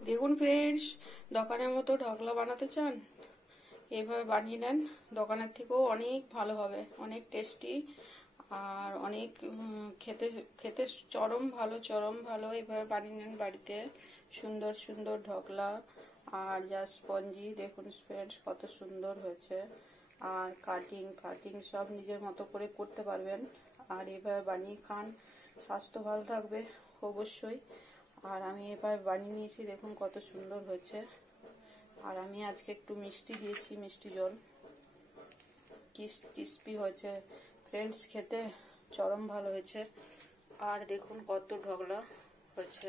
দেখুন ফ্রেন্ডস, দোকানের মতো ঢকলা বানাতে চান, এইভাবে বানিয়ে নেন। দোকানের থেকেও অনেক ভালো হবে, অনেক টেস্টি আর অনেক খেতে খেতে চরম ভালো। এইভাবে বানিয়ে নেন বাড়িতে, সুন্দর সুন্দর ঢকলা। আর যা স্পঞ্জি দেখুন ফ্রেন্ডস কত সুন্দর হয়েছে। আর কাটিং সব নিজের মতো করে করতে পারবেন। আর এইভাবে বানিয়ে খান, স্বাস্থ্য ভালো থাকবে অবশ্যই। আর আমি এবার বানিয়ে নিয়েছি, দেখুন কত সুন্দর হয়েছে। আর আমি আজকে একটু মিষ্টি দিয়েছি, মিষ্টি জল, ক্রিস্পি হয়েছে ফ্রেন্ডস, খেতে চরম ভালো হয়েছে। আর দেখুন কত ঢকলা হয়েছে।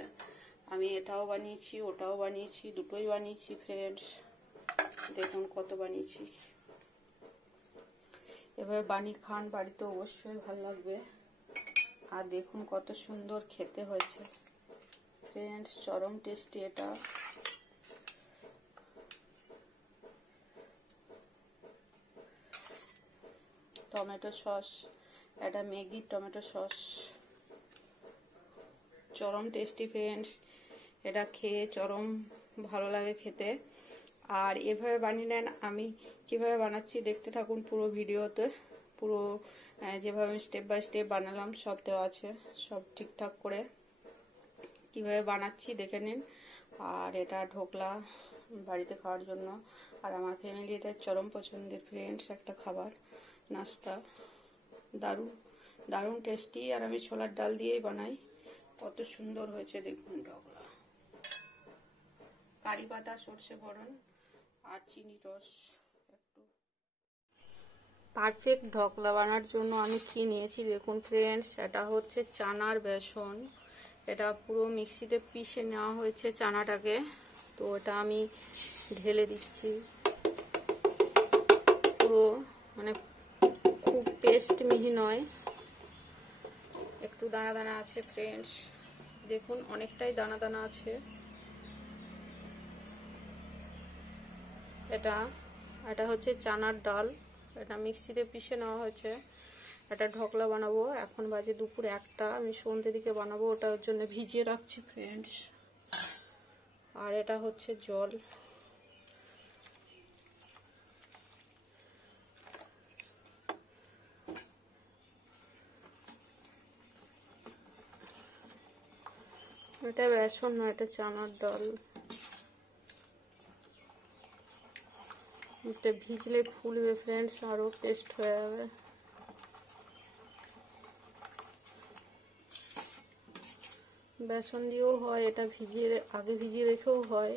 আমি এটাও বানিয়েছি, ওটাও বানিয়েছি, দুটোই বানিয়েছি ফ্রেন্ডস। দেখুন কত বানিয়েছি। এভাবে বানিয়ে খান বাড়িতে, অবশ্যই ভালো লাগবে। আর দেখুন কত সুন্দর খেতে হয়েছে ফ্রেন্ডস, চরম টেস্টি এটা। টমেটো সস, এটা ম্যাগি টমেটো সস, চরম টেস্টি ফ্রেন্ডস। এটা খেয়ে চরম ভালো লাগে খেতে। আর এভাবে বানিয়ে নেন। আমি কিভাবে বানাচ্ছি দেখতে থাকুন পুরো ভিডিওতে। পুরো যেভাবে স্টেপ বাই স্টেপ বানালাম সব দেওয়া আছে, সব ঠিকঠাক করে কিভাবে বানাচ্ছি দেখে নিন। আর এটা ঢোকলা বাড়িতে খাওয়ার জন্য। আর আমার ফ্যামিলি এটা চরম পছন্দের ফ্রেন্ডস একটা খাবার, নাস্তা, দারুণ টেস্টি। আর আমি ছোলার ডাল দিয়েই বানাই। কত সুন্দর হয়েছে দেখুন ঢোকলা। কারি পাতা, সর্ষে ফোড়ন আর চিনি রস একটু। পারফেক্ট ঢোকলা বানানোর জন্য আমি কি নিয়েছি দেখুন ফ্রেন্ডস। এটা হচ্ছে চানার বেসন। এটা পুরো মিক্সিতে পিষে নেওয়া হয়েছে চানাটাকে। তো এটা আমি ঢেলে দিচ্ছি পুরো, মানে খুব পেস্ট মিহি নয়, একটু দানা দানা আছে ফ্রেন্ডস। দেখুন অনেকটাই দানা দানা আছে। এটা হচ্ছে চানার ডাল, এটা মিক্সিতে পিষে নেওয়া হয়েছে। এটা ঢোকলা বানাবো। এখন বাজে দুপুর 1টা, আমি সন্ধ্যে দিকে বানাবো, ওটার জন্য ভিজিয়ে রাখছি ফ্রেন্ডস। আর এটা হচ্ছে জল। এটা বেসন নয়, এটা চানার ডাল। এটা ভিজলে ফুলবে ফ্রেন্ডস, আরো পেস্ট হয়ে যাবে। বেসন দিয়েও হয়, এটা আগে ভিজিয়ে রেখেও হয়,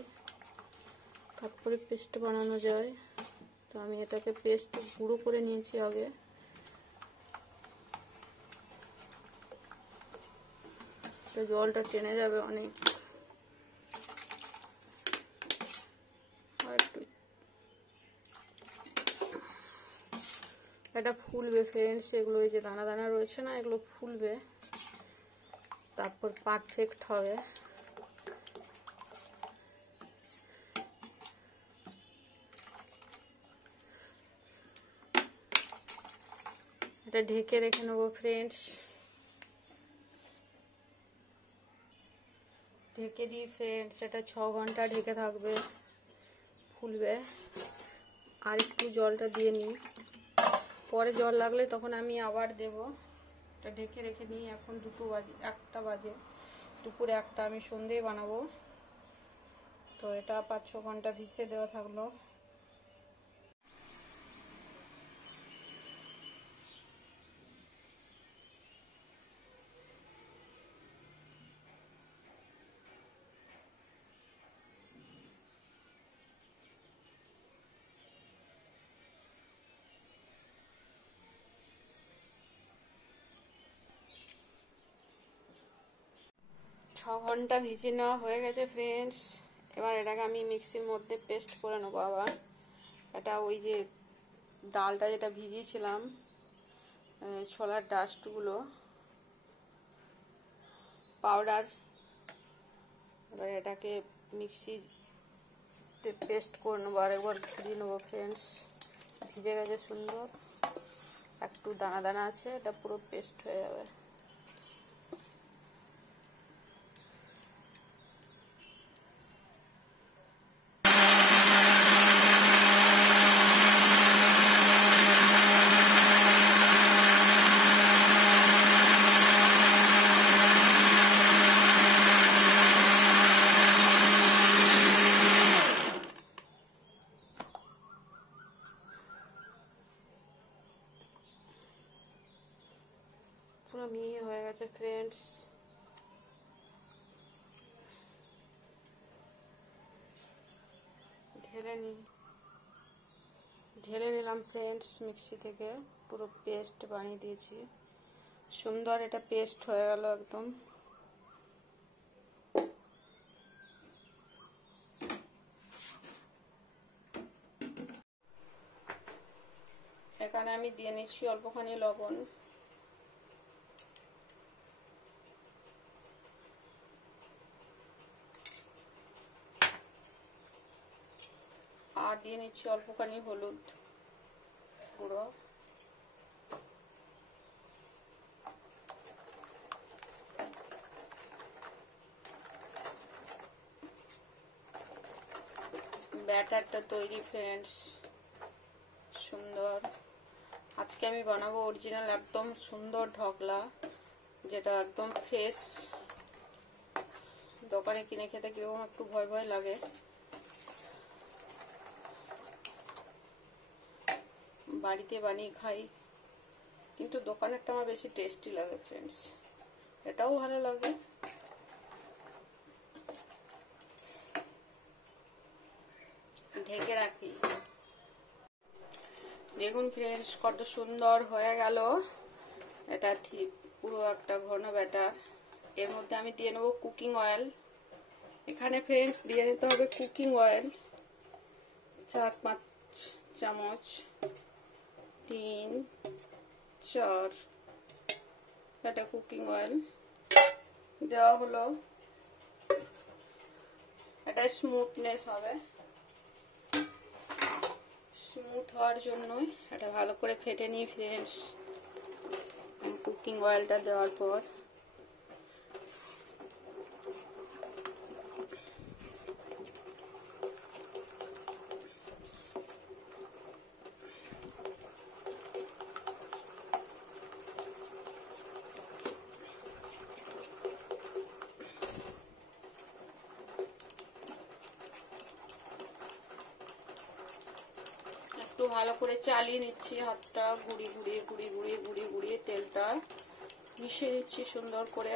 তারপরে পেস্ট বানানো যায়। তো আমি এটাকে পেস্ট গুঁড়ো করে নিয়েছি আগে। তো জলটা টেনে যাবে অনেক। আর একটু এটা ফুলবে ফ্রেন্ডস, এগুলো এই যে দানা দানা রয়েছে না, এগুলো ফুলবে, তারপর পারফেক্ট হবে। এটা ঢেকে রেখে নেবো ফ্রেন্ডস। ঢেকে দিই ফ্রেন্ডস, এটা 6 ঘন্টা ঢেকে থাকবে, ফুলবে। আর একটু জলটা দিয়ে নিই, পরে জল লাগলে তখন আমি আবার দেব। এটা ঢেকে রেখে নিই। এখন 2টো বাজে, 1টা বাজে, দুপুর 1টা, আমি সন্ধ্যেই বানাবো। তো এটা 5-6 ঘন্টা ভিজতে দেওয়া থাকলো। ছ ঘন্টা ভিজিয়ে নেওয়া হয়ে গেছে ফ্রেন্ডস। এবার এটাকে আমি মিক্সির মধ্যে পেস্ট করে নেবো আবার। এটা ওই যে ডালটা যেটা ভিজিয়েছিলাম, ছোলার ডাস্টগুলো, পাউডার, এবার এটাকে মিক্সিতে পেস্ট করে নেবো। আর একবার ঘুরিয়ে নেবো ফ্রেন্ডস। ভিজে গেছে সুন্দর, একটু দানা দানা আছে, এটা পুরো পেস্ট হয়ে যাবে। মিহি হয়ে গেছে ফ্রেন্ডস। ঢেলে নিলাম ফ্রেন্ডস মিক্সি থেকে, পুরো পেস্ট বানিয়ে দিয়েছি। সুন্দর এটা পেস্ট হয়ে গেল একদম। এখানে আমি দিয়ে নিচ্ছি অল্পখানি লবণ, আর দিয়ে নিচ্ছি অল্পখানি হলুদ গুঁড়ো, ব্যাটারটা তৈরি ফ্রেন্ডস সুন্দর। আজকে আমি বানাবো অরিজিনাল একদম সুন্দর ঢকলা, যেটা একদম ফ্রেশ। দোকানে কিনে খেতে কিরকম একটু ভয় ভয় লাগে, বাড়িতে বানিয়ে খাই, কিন্তু দোকানেরটা আমার বেশি টেস্টি লাগে ফ্রেন্ডস। এটাও ভালো লাগে। ঢেকে রাখি। দেখুন ফ্রেন্ডস কত সুন্দর হয়ে গেল এটা, পুরো একটা ঘন ব্যাটার। এর মধ্যে আমি দিয়ে নেবো কুকিং অয়েল। এখানে ফ্রেন্ডস দিয়ে নিতে হবে কুকিং অয়েল 4-5 চামচ, 3-4 এটা কুকিং অয়েল দেওয়া হলো। এটা স্মুথনেস হবে, স্মুথ হওয়ার জন্যই এটা ভালো করে ফেটে নিই ফ্রেন্ডস। কুকিং অয়েলটা দেওয়ার পর একটু ভালো করে চালিয়ে নিচ্ছি হাতটা, গুড়িয়ে তেলটা মিশিয়ে নিচ্ছি সুন্দর করে।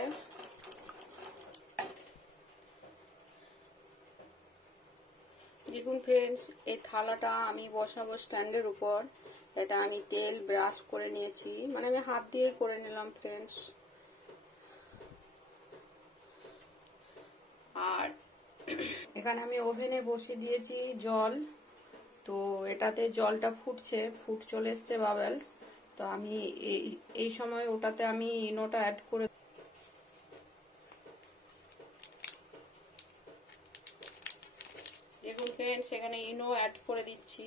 দেখুন ফ্রেন্ডস এই থালাটা আমি বসাবো স্ট্যান্ডের উপর। এটা আমি তেল ব্রাশ করে নিয়েছি, মানে আমি হাত দিয়ে করে নিলাম ফ্রেন্ডস। আর এখানে আমি ওভেনে বসিয়ে দিয়েছি জল, তো এটাতে জলটা ফুটছে, ফুট চলে এসছে বাবেল। তো আমি এই সময় ওটাতে আমি ইনোটা অ্যাড করে, দেখুন ফ্রেন্ডস এখানে ইনো অ্যাড করে দিচ্ছি,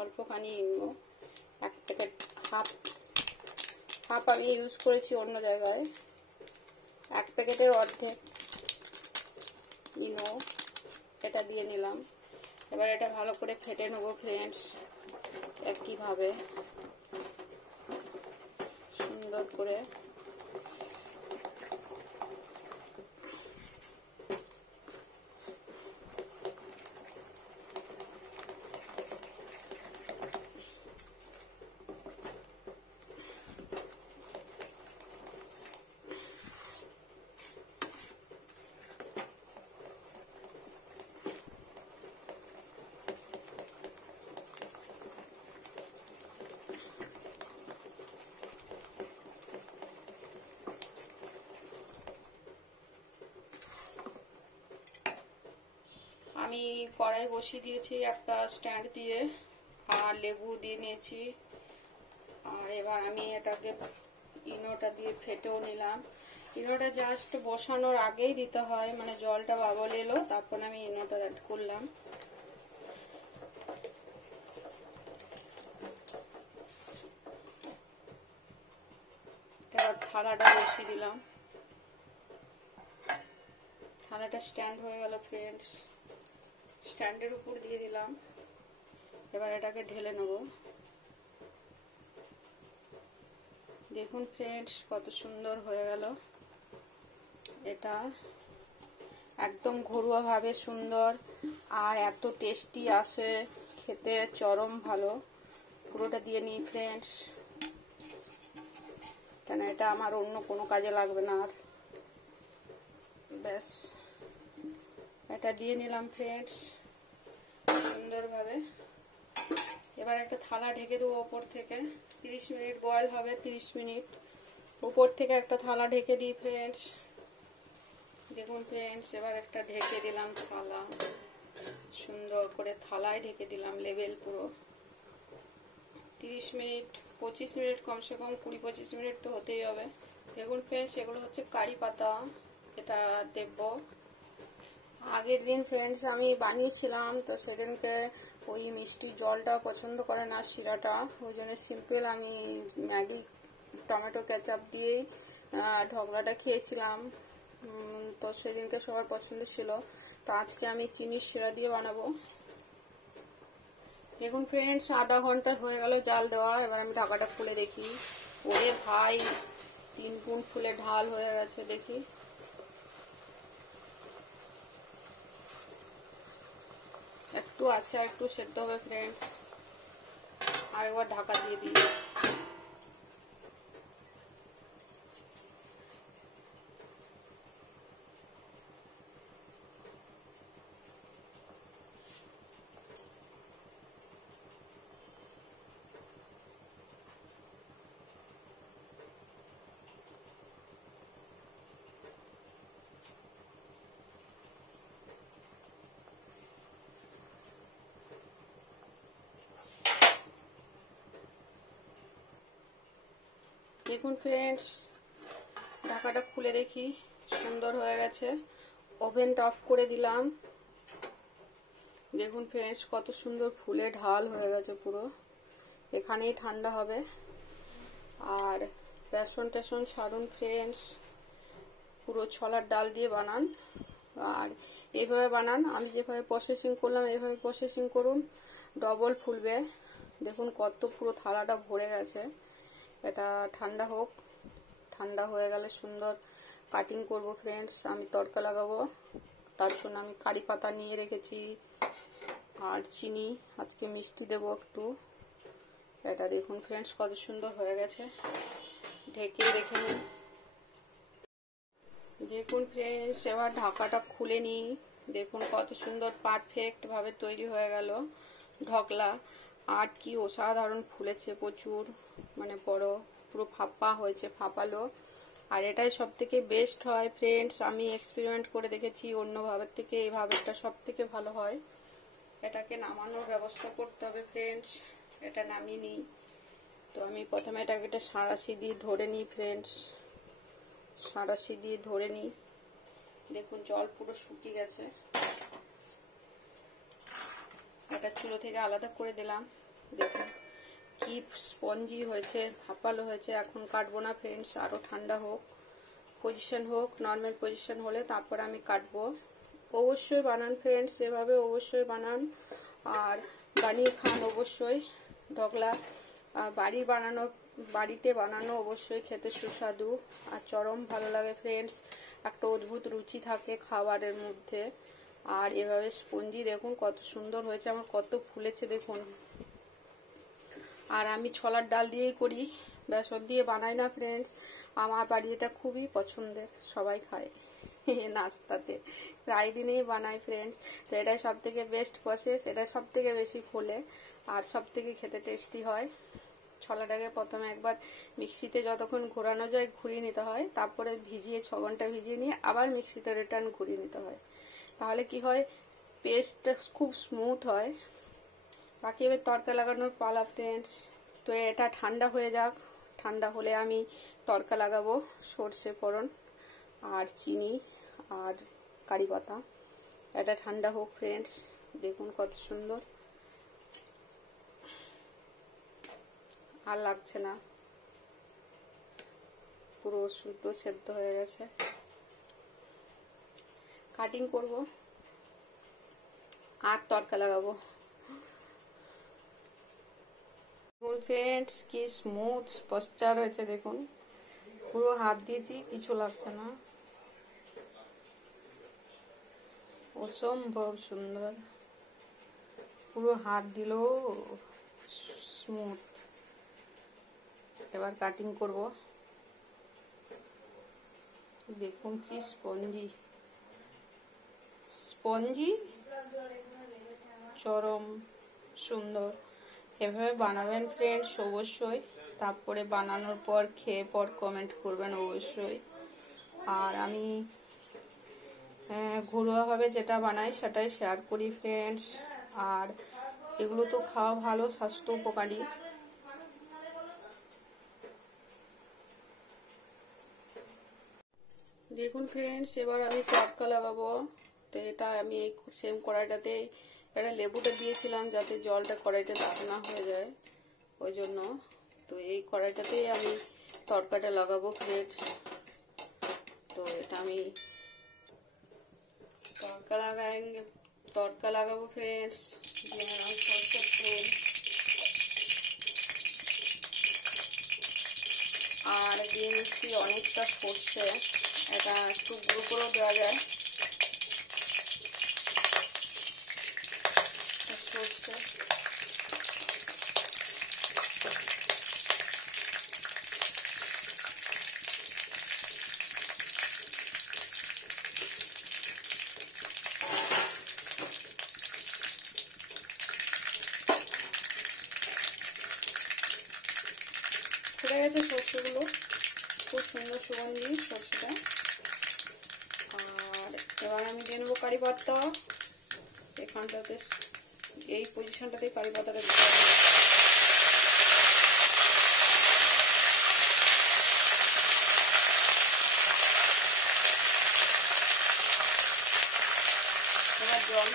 অল্পখানি ইনো, 1 প্যাকেট হাফ আমি ইউজ করেছি অন্য জায়গায়। 1 প্যাকেটের অর্ধেক ইনো এটা দিয়ে নিলাম। এবার এটা ভালো করে ফেটে নেবো ফ্রেন্ডস, একইভাবে সুন্দর করে। আমি কড়াই বসিয়ে দিয়েছি একটা স্ট্যান্ড দিয়ে, আর লেবু দিয়ে নিয়েছি। আর এবার আমি এটাকে ইনোটা দিয়ে ফেটেও নিলাম। ইনোটা জাস্ট বসানোর আগেই দিতে হয়, মানে জলটা বাবল এলো তারপর আমি ইনোটা অ্যাড করলাম। এবার থালাটা বসিয়ে দিলাম, থালাটা স্ট্যান্ড হয়ে গেল ফ্রেন্ডস, স্ট্যান্ডের উপর দিয়ে দিলাম। এবার এটাকে ঢেলে নেব। দেখুন ফ্রেন্ডস কত সুন্দর হয়ে গেল এটা, একদম ঘরোয়া ভাবে সুন্দর, আর এত টেস্টি আসে খেতে, চরম ভালো। পুরোটা দিয়ে নিই ফ্রেন্ডস। কেন এটা আমার অন্য কোনো কাজে লাগবে না আর। ব্যাস, এটা দিয়ে নিলাম ফ্রেন্ডস সুন্দরভাবে। এবার একটা থালা ঢেকে দেবো ওপর থেকে, 30 মিনিট বয়েল হবে, 30 মিনিট উপর থেকে একটা থালা ঢেকে দিই ফ্রেন্ডস। দেখুন ফ্রেন্ডস, এবার একটা ঢেকে দিলাম থালা, সুন্দর করে থালায় ঢেকে দিলাম লেবেল পুরো। 30 মিনিট 25 মিনিট, কমসে কম 20-25 মিনিট তো হতেই হবে। দেখুন ফ্রেন্ডস, এগুলো হচ্ছে কারি পাতা, এটা দেব। আগের দিন ফ্রেন্ডস আমি বানিয়েছিলাম, তো সেদিনকে ওই মিষ্টি জলটা পছন্দ করে না, শিরাটা, ওই জন্য সিম্পল আমি ম্যাগি টমেটো কেচাপ দিয়েই ঢকলাটা খেয়েছিলাম। তো সেদিনকে সবার পছন্দ ছিল, তো আজকে আমি চিনির শিরা দিয়ে বানাবো। দেখুন ফ্রেন্ডস, আধা ঘন্টা হয়ে গেল জাল দেওয়া। এবার আমি ঢাকাটা খুলে দেখি। ওরে ভাই, 3 গুণ ফুলে ঢাল হয়ে গেছে। দেখি, একটু আছে, আর একটু সেদ্ধ হবে ফ্রেন্ডস। আরেকবার ঢাকা দিয়ে দিই। দেখুন ফ্রেন্ডস, ঢাকাটা খুলে দেখি, সুন্দর হয়ে গেছে। ওভেনটা অফ করে দিলাম। দেখুন ফ্রেন্ডস, কত সুন্দর ফুলে ঢাল হয়ে গেছে পুরো। এখানেই ঠান্ডা হবে। আর বেসন টেসন ছাড়ুন ফ্রেন্ডস, পুরো ছোলার ডাল দিয়ে বানান। আর এইভাবে বানান, আমি যেভাবে প্রসেসিং করলাম এইভাবে প্রসেসিং করুন, ডবল ফুলবে। দেখুন কত পুরো থালাটা ভরে গেছে। এটা ঠান্ডা হোক, ঠান্ডা হয়ে গেলে সুন্দর কাটিং করব ফ্রেন্ডস। আমি তড়কা লাগাবো, তার জন্য আমি কারি পাতা নিয়ে রেখেছি আর চিনি, আজকে মিষ্টি দেব একটু। এটা দেখুন ফ্রেন্ডস কত সুন্দর হয়ে গেছে। ঢেকে রেখে নিই। দেখুন ফ্রেন্ডস, এবার ঢাকাটা খুলে নিই। দেখুন কত সুন্দর পারফেক্ট ভাবে তৈরি হয়ে গেল ঢকলা। আর কি অসাধারণ ফুলেছে, প্রচুর মানে বড়, পুরো ফাঁপা হয়েছে, ফাঁপালো। আর এটাই সব থেকে বেস্ট হয় ফ্রেন্ডস। আমি এক্সপেরিমেন্ট করে দেখেছি, অন্য ভাবের থেকে এই ভাবেরটা সব থেকে ভালো হয়। এটাকে নামানোর ব্যবস্থা করতে হবে ফ্রেন্ডস। এটা নামিয়ে নিই। তো আমি প্রথমে এটাকে একটা সাঁড়াশি দিয়ে ধরে নিই ফ্রেন্ডস, সাঁড়াশি দিয়ে ধরে নিই। দেখুন জল পুরো শুকিয়ে গেছে। এটা চুলো থেকে আলাদা করে দিলাম। দেখুন কি স্পঞ্জি হয়েছে, ফাঁপালো হয়েছে। এখন কাটবো না ফ্রেন্ডস, আরো ঠান্ডা হোক, পজিশন হোক, নর্মাল পজিশন হলে তারপর আমি কাটবো। অবশ্যই বানান ফ্রেন্ডস, এভাবে অবশ্যই বানান আর বানিয়ে খান অবশ্যই ঢকলা। আর বাড়িতে বানানো অবশ্যই খেতে সুস্বাদু আর চরম ভালো লাগে ফ্রেন্ডস। একটা অদ্ভুত রুচি থাকে খাবারের মধ্যে। আর এভাবে স্পঞ্জি দেখুন কত সুন্দর হয়েছে, আমার কত ফুলেছে দেখুন। আর আমি ছোলার ডাল দিয়েই করি, বেসন দিয়ে বানাই না ফ্রেন্ডস। আমার বাড়ি এটা খুবই পছন্দের, সবাই খায় নাস্তাতে, প্রায় দিনেই বানাই ফ্রেন্ডস। তো এটাই সব থেকে বেস্ট প্রসেস, এটা সব থেকে বেশি ফোলে আর সব থেকে খেতে টেস্টি হয়। ছোলাটাকে প্রথমে একবার মিক্সিতে যতক্ষণ ঘোরানো যায় ঘুরিয়ে নিতে হয়, তারপরে ভিজিয়ে 6 ঘন্টা ভিজিয়ে নিয়ে আবার মিক্সিতে রিটার্ন ঘুরিয়ে নিতে হয়। তাহলে কি হয়, পেস্টটা খুব স্মুথ হয়। বাকি এবার তড়কা লাগানোর পালা ফ্রেন্ডস। তো এটা ঠান্ডা হয়ে যাক, ঠান্ডা হলে আমি তড়কা লাগাবো। সর্ষে ফোড়ন আর চিনি আর কারি পাতা। এটা ঠান্ডা হোক ফ্রেন্ডস। দেখুন কত সুন্দর, আর লাগছে না, পুরো শুদ্ধ সেদ্ধ হয়ে গেছে। কাটিং করব আর তড়কা লাগাবো। দেখুন ফ্রেন্ডস কি স্মুথ পশ্চার হয়েছে, দেখুন পুরো হাত দিয়েছি, কিছু লাগছে না, অসম্ভব সুন্দর, পুরো হাত দিলেও স্মুথ। এবার কাটিং করব। দেখুন কি স্পঞ্জি স্পঞ্জি, চরম সুন্দর। এভাবে বানাবেন ফ্রেন্ডস অবশ্যই, তারপরে বানানোর পর খেয়ে পর কমেন্ট করবেন অবশ্যই। আর আমি ঘরোয়াভাবে যেটা বানাই সেটাই শেয়ার করি ফ্রেন্ডস। আর এগুলো তো খাওয়া ভালো, স্বাস্থ্য উপকারী। দেখুন ফ্রেন্ডস, এবার আমি তড়কা লাগাবো। তো এটা আমি এই সেম কড়াইটাতে এটা লেবুটা দিয়েছিলাম যাতে জলটা কড়াইতে দাগ না হয়ে যায়, ওই জন্য। তো এই কড়াইটাতেই আমি তড়কাটা লাগাবো ফ্রেন্ডস। তো এটা আমি তড়কা লাগাবো ফ্রেন্ডস। দিয়ে নিলাম সরষের তেল, আর দিয়ে নিচ্ছি অনেকটা সর্ষে। এটা একটু গুঁড়ো করেও দেওয়া যায় সর্ষে। ফুটে গেছে সর্ষেগুলো, খুব সুন্দর সুগন্ধি সর্ষেটা। আর এবার আমি দিয়ে নেবো কারি পাতা। এখানটাতে এই পজিশনটাতে কারি পাতাটা দিতে হবে। এবার জল,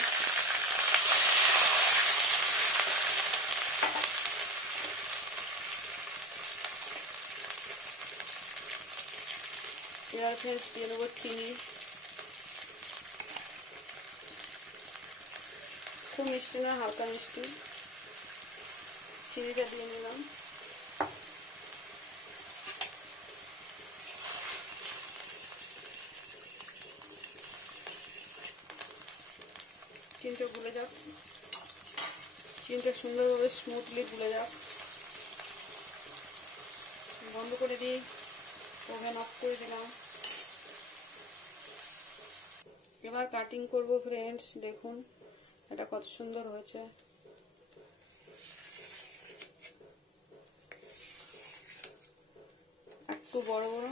এবার ফ্রেন্ডস দিয়ে দেবো চিনি। খুব মিষ্টি না, হালকা মিষ্টি। চিনিটা দিয়ে নিলাম। চিনিটা গুলে যাক, চিনিটা সুন্দরভাবে স্মুথলি গুলে যাক। বন্ধ করে দিই, ওভেন অফ করে দিলাম। এবার কাটিং করব ফ্রেন্ডস। দেখুন এটা কত সুন্দর হয়েছে। একটু বড় বড়।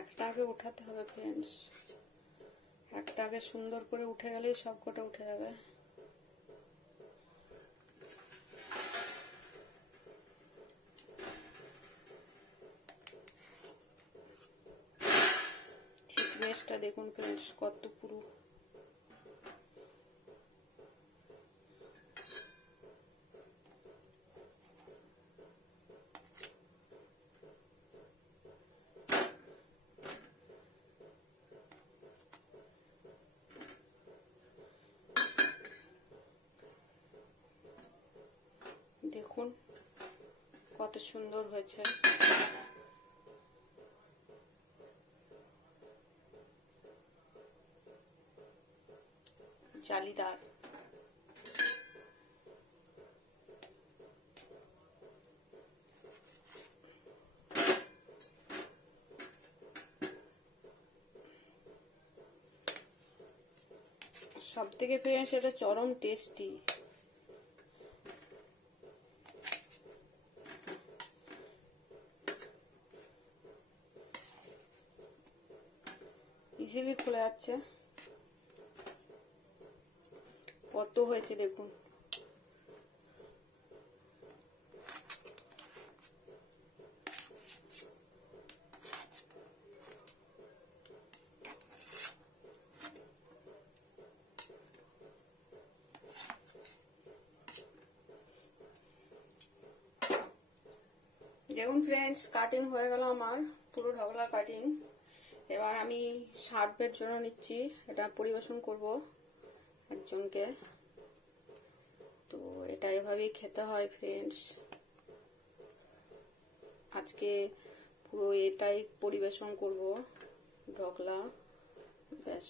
একটা আগে উঠাতে হবে ফ্রেন্ডস, একটা আগে সুন্দর করে উঠে গেলেই সব কটা উঠে যাবে। থিকনেসটা দেখুন ফ্রেন্ডস কত পুরো। দেখুন কত সুন্দর হয়েছে। জালিদার। সব থেকে ফ্রেন্ডস এটা চরম টেস্টি। ইজিলি খুলে যাচ্ছে। কত হয়েছে দেখুন। দেখুন ফ্রেন্ডস কাটিং হয়ে গেল আমার পুরো ঢাকলা কাটিং। এবার আমি সার্ভের জন্য নিচ্ছি, এটা পরিবেশন করব একজনকে। তো এটা এভাবেই খেতে হয় ফ্রেন্ডস। আজকে পুরো এটাই পরিবেশন করব, ঢোকলা। ব্যাস,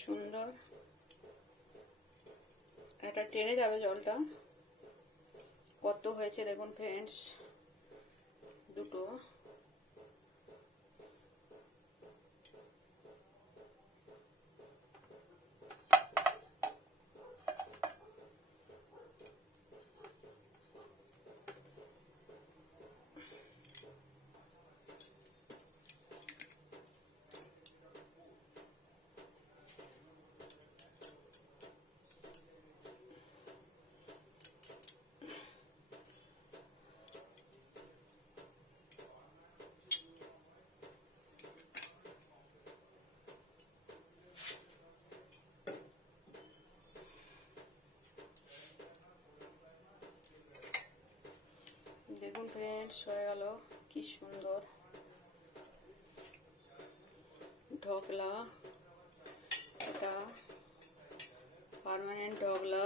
সুন্দর। এটা টেনে যাবে জলটা। কত হয়েছে দেখুন ফ্রেন্ডস, দুটো। দেখুন ফ্রেন্ডস, হয়ে গেল। কি সুন্দর ঢোকলা। এটা পার্মানেন্ট ঢোকলা।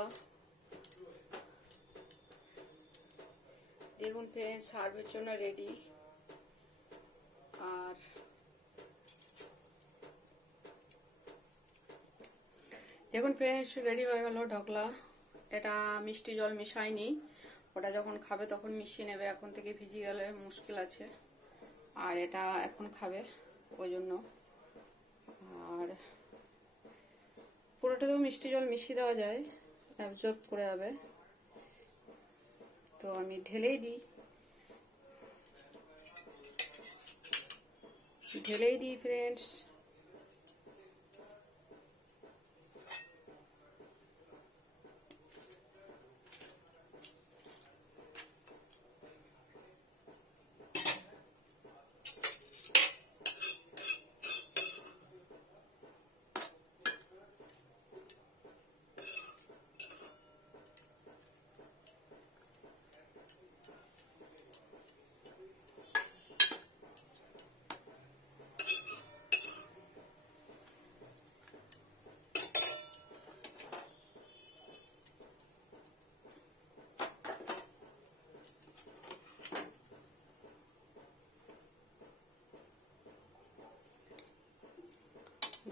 দেখুন ফ্রেন্ডস, সার্ভের জন্য রেডি। আর দেখুন ফ্রেন্ডস, রেডি হয়ে গেল ঢোকলা। এটা মিষ্টি জল মিশাইনি, ওটা যখন খাবে তখন মিশিয়ে নেবে, এখন থেকে ভিজিয়ে গেলে মুশকিল আছে। আর এটা এখন খাবে ওই জন্য। আর পুরোটাতেও মিষ্টি জল মিশিয়ে দেওয়া যায়, অ্যাবজর্ব করে যাবে। তো আমি ঢেলেই দিই ফ্রেন্ডস।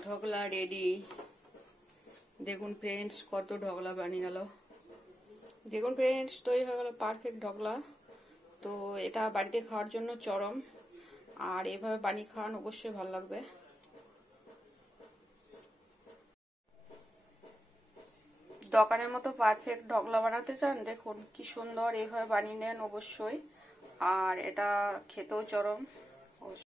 ঢোকলা রেডি। দেখুন ফ্রেন্ডস, কত ঢোকলা বানিয়ে গেল। দেখুন ফ্রেন্ডস, তৈরি হয়ে গেল পারফেক্ট ঢোকলা। তো এটা বাড়িতে খাওয়ার জন্য চরম। আর এভাবে বানিয়ে খাওয়ান, অবশ্যই ভালো লাগবে। দোকানের মতো পারফেক্ট ঢোকলা বানাতে চান, দেখুন কি সুন্দর, এইভাবে বানিয়ে নেন অবশ্যই। আর এটা খেতেও চরম।